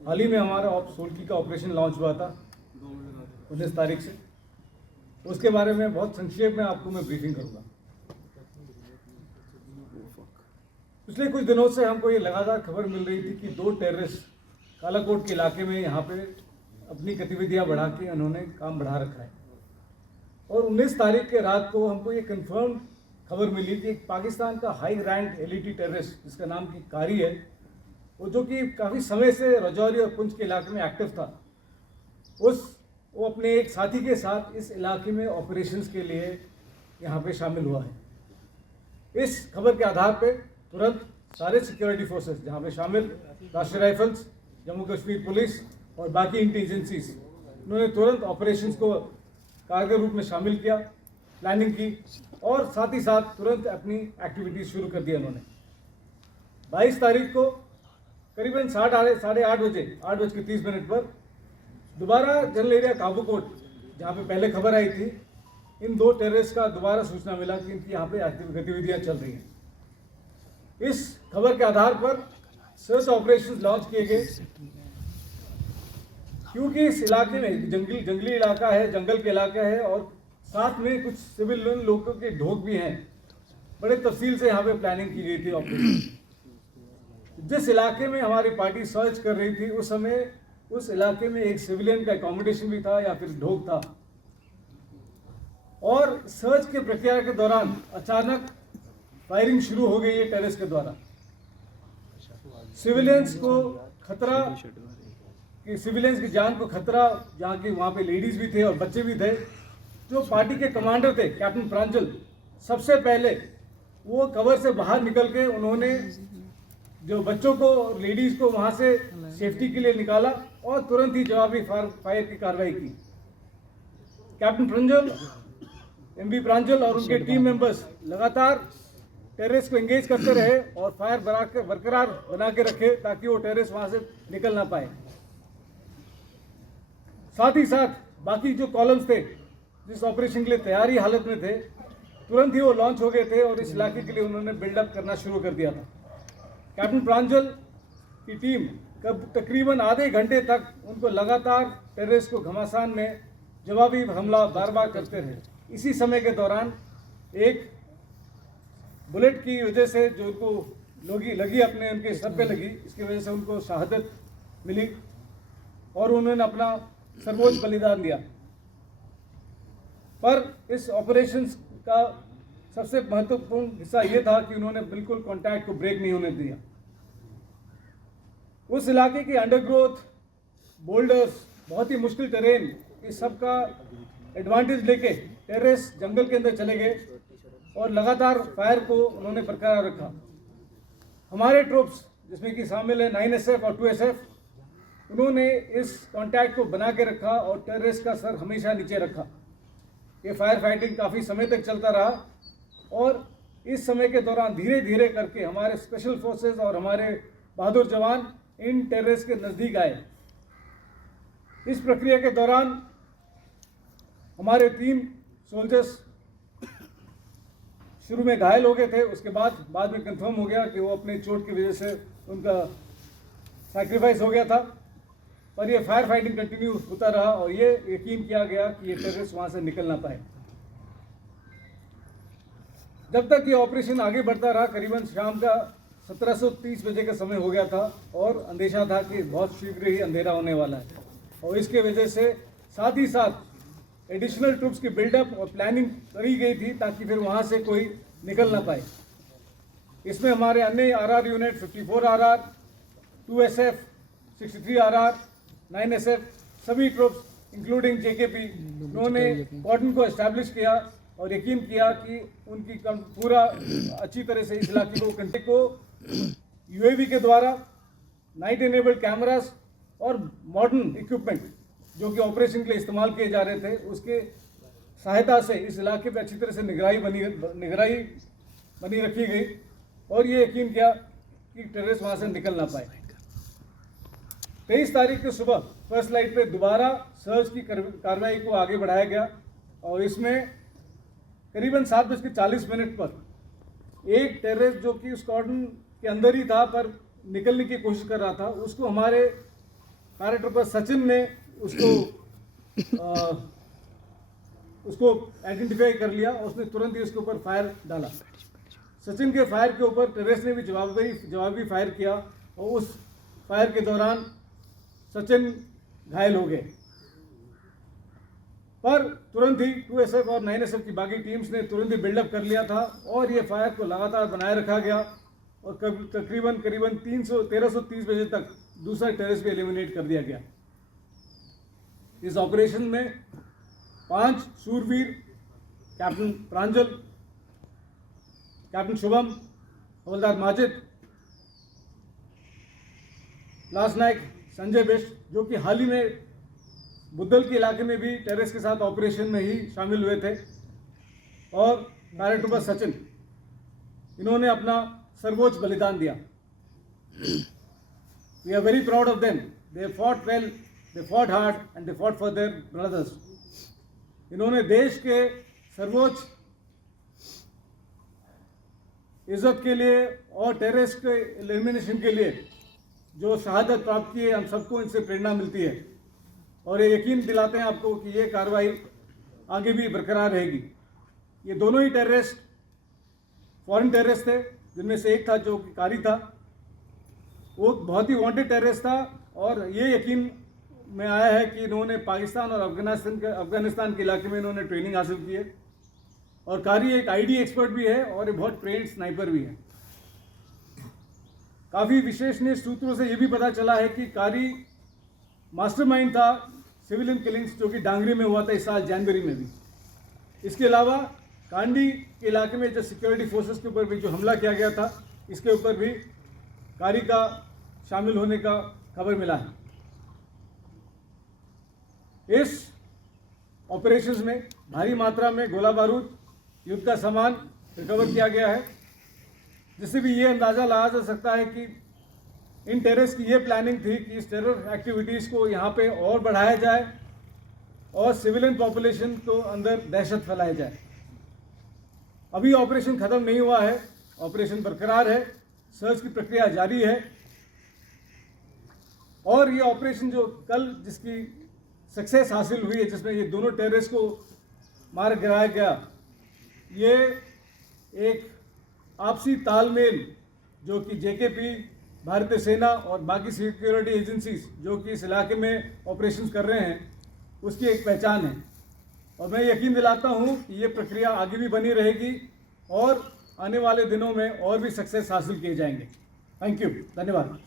हाल ही में हमारा सोलकी का ऑपरेशन लॉन्च हुआ था 19 तारीख से। उसके बारे में बहुत संक्षेप में आपको मैं ब्रीफिंग करूंगा। पिछले कुछ दिनों से हमको ये लगातार खबर मिल रही थी कि 2 टेररिस्ट कालाकोट के इलाके में यहाँ पे अपनी गतिविधियाँ बढ़ा के उन्होंने काम बढ़ा रखा है। और 19 तारीख के रात को हमको ये कंफर्म खबर मिली कि एक पाकिस्तान का हाई रैंक एलिटी टेररिस्ट जिसका नाम की कारी है, वो जो कि काफ़ी समय से राजौरी और पुंछ के इलाके में एक्टिव था, वो अपने एक साथी के साथ इस इलाके में ऑपरेशंस के लिए यहाँ पे शामिल हुआ है। इस खबर के आधार पे तुरंत सारे सिक्योरिटी फोर्सेस जहाँ पे शामिल राष्ट्रीय राइफल्स, जम्मू कश्मीर पुलिस और बाकी इंटेलिजेंसीज, उन्होंने तुरंत ऑपरेशंस को कारगर रूप में शामिल किया, प्लानिंग की और साथ ही साथ तुरंत अपनी एक्टिविटीज शुरू कर दिया उन्होंने। 22 तारीख को करीबन 8:30 बजे 8:30 पर दोबारा जनरल एरिया काबूकोट, जहाँ पे पहले खबर आई थी, इन 2 टेररिस्ट का दोबारा सूचना मिला कि इनकी यहाँ पे गतिविधियाँ चल रही हैं। इस खबर के आधार पर सर्च ऑपरेशन लॉन्च किए गए, क्योंकि इस इलाके में जंगली इलाका है, जंगल के इलाका है और साथ में कुछ सिविल लोगों के ढोक भी हैं। बड़े तफसील से यहाँ पे प्लानिंग की गई थी ऑपरेशन। जिस इलाके में हमारी पार्टी सर्च कर रही थी, उस समय उस इलाके में एक सिविलियन का अकोमोडेशन भी था या फिर ढोक था। और सर्च के प्रक्रिया के दौरान अचानक फायरिंग शुरू हो गई है टेररिस्ट के द्वारा। सिविलियंस को खतरा, कि सिविलियंस की जान को खतरा, जहाँ की वहाँ पे लेडीज भी थे और बच्चे भी थे। जो पार्टी के कमांडर थे कैप्टन प्रांजल, सबसे पहले वो कवर से बाहर निकल के उन्होंने जो बच्चों को और लेडीज को वहाँ से सेफ्टी के लिए निकाला और तुरंत ही जवाबी फायर की कार्रवाई की। कैप्टन प्रांजल, एमवी प्रांजल और उनके टीम मेंबर्स लगातार टेररिस्ट को एंगेज करते रहे और फायर बरकरार बना के रखे ताकि वो टेररिस्ट वहाँ से निकल ना पाए। साथ ही साथ बाकी जो कॉलम्स थे जिस ऑपरेशन के लिए तैयारी हालत में थे, तुरंत ही वो लॉन्च हो गए थे और इस इलाके के लिए उन्होंने बिल्डअप करना शुरू कर दिया था। कैप्टन प्रांजल की टीम तकरीबन आधे घंटे तक उनको लगातार टेररिस्ट को घमासान में जवाबी हमला बार बार करते रहे। इसी समय के दौरान एक बुलेट की वजह से जो उनको लगी अपने उनके सर पे लगी, इसकी वजह से उनको शहादत मिली और उन्होंने अपना सर्वोच्च बलिदान दिया। पर इस ऑपरेशन का सबसे महत्वपूर्ण हिस्सा ये था कि उन्होंने बिल्कुल कांटेक्ट को ब्रेक नहीं होने दिया। उस इलाके के अंडरग्रोथ, बोल्डर्स, बहुत ही मुश्किल टेरेन, इस सब का एडवांटेज लेके टेररिस्ट जंगल के अंदर चले गए और लगातार फायर को उन्होंने बरकरार रखा। हमारे ट्रूप्स जिसमें कि शामिल है 9SF और 2SF, उन्होंने इस कांटेक्ट को बना के रखा और टेररिस्ट का सर हमेशा नीचे रखा। ये फायर फाइटिंग काफ़ी समय तक चलता रहा और इस समय के दौरान धीरे धीरे करके हमारे स्पेशल फोर्सेस और हमारे बहादुर जवान इन टेररिस्ट के नज़दीक आए। इस प्रक्रिया के दौरान हमारे 3 सोल्जर्स शुरू में घायल हो गए थे, उसके बाद में कंफर्म हो गया कि वो अपने चोट की वजह से उनका सैक्रिफाइस हो गया था। पर ये फायर फाइटिंग कंटिन्यू होता रहा और ये यकीन किया गया कि ये टेररिस्ट वहाँ से निकल ना पाए। जब तक ये ऑपरेशन आगे बढ़ता रहा, करीबन शाम का 17:30 बजे का समय हो गया था और अंदेशा था कि बहुत शीघ्र ही अंधेरा होने वाला है और इसके वजह से साथ ही साथ एडिशनल ट्रूप्स की बिल्डअप और प्लानिंग करी गई थी ताकि फिर वहाँ से कोई निकल ना पाए। इसमें हमारे अन्य RR unit 54 RR, 2SF, 63 RR, 9SF, सभी ट्रूप्स इंक्लूडिंग JKP, उन्होंने कॉर्डन को एस्टैब्लिश किया और यकीन किया कि उनकी पूरा अच्छी तरह से इस इलाके को कंटेक्ट को UAV के द्वारा, नाइट इनेबल्ड कैमरास और मॉडर्न इक्विपमेंट जो कि ऑपरेशन के लिए इस्तेमाल किए जा रहे थे, उसके सहायता से इस इलाके पे अच्छी तरह से निगरानी बनी रखी गई और ये यकीन किया कि टेररिस्ट वहाँ से निकल ना पाए। 23 तारीख की सुबह फर्स्ट लाइट पे दोबारा सर्च की कार्रवाई को आगे बढ़ाया गया और इसमें करीबन 7:40 पर एक टेररिस्ट जो कि उस कॉर्डन के अंदर ही था पर निकलने की कोशिश कर रहा था, उसको हमारे पैराट्रूपर सचिन ने उसको आइडेंटिफाई कर लिया और उसने तुरंत ही उसके ऊपर फायर डाला। सचिन के फायर के ऊपर टेररिस्ट ने भी जवाबी फायर किया और उस फायर के दौरान सचिन घायल हो गए। पर तुरंत ही 2SF और 9SF की बाकी टीम्स ने तुरंत ही बिल्डअप कर लिया था और ये फायर को लगातार बनाए रखा गया और तकरीबन 1330 बजे तक दूसरा टेररिस्ट भी एलिमिनेट कर दिया गया। इस ऑपरेशन में 5 शूरवीर, कैप्टन प्रांजल, कैप्टन शुभम, हवलदार माजिद, लास्ट नायक संजय बिष्ट, जो कि हाल ही में बुद्धल के इलाके में भी टेररिस्ट के साथ ऑपरेशन में ही शामिल हुए थे, और पैराट्रूपर सचिन, इन्होंने अपना सर्वोच्च बलिदान दिया। We are very proud of them. They fought well, they fought hard and they fought for their brothers. इन्होंने देश के सर्वोच्च इज्जत के लिए और टेररिस्ट के एलिमिनेशन के लिए जो शहादत प्राप्त की है, हम सबको इनसे प्रेरणा मिलती है और ये यकीन दिलाते हैं आपको कि ये कार्रवाई आगे भी बरकरार रहेगी। ये दोनों ही टेररिस्ट फॉरेन टेररिस्ट थे, जिनमें से एक था जो कि कारी था, वो बहुत ही वांटेड टेररिस्ट था और ये यकीन में आया है कि इन्होंने पाकिस्तान और अफगानिस्तान के इलाके में इन्होंने ट्रेनिंग हासिल की है और कारी एक आईडी एक्सपर्ट भी है और ये बहुत ट्रेंड स्नाइपर भी है। काफ़ी विश्वसनीय सूत्रों से ये भी पता चला है कि कारी मास्टरमाइंड था सिविलियन किलिंग्स जो कि डांगरी में हुआ था इस साल जनवरी में भी। इसके अलावा कांडी के इलाके में जो सिक्योरिटी फोर्सेस के ऊपर भी जो हमला किया गया था, इसके ऊपर भी कारी का शामिल होने का खबर मिला है। इस ऑपरेशंस में भारी मात्रा में गोला बारूद, युद्ध का सामान रिकवर किया गया है, जिससे भी ये अंदाज़ा लगाया जा सकता है कि इन टेररिस्ट की ये प्लानिंग थी कि इस टेरर एक्टिविटीज़ को यहाँ पे और बढ़ाया जाए और सिविलियन पॉपुलेशन को अंदर दहशत फैलाई जाए। अभी ऑपरेशन ख़त्म नहीं हुआ है, ऑपरेशन बरकरार है, सर्च की प्रक्रिया जारी है और ये ऑपरेशन जो कल जिसकी सक्सेस हासिल हुई है, जिसमें ये दोनों टेररिस्ट को मार गिराया गया, ये एक आपसी तालमेल जो कि JKP, भारतीय सेना और बाकी सिक्योरिटी एजेंसीज जो कि इस इलाके में ऑपरेशंस कर रहे हैं, उसकी एक पहचान है और मैं यकीन दिलाता हूं कि ये प्रक्रिया आगे भी बनी रहेगी और आने वाले दिनों में और भी सक्सेस हासिल किए जाएंगे। थैंक यू, धन्यवाद।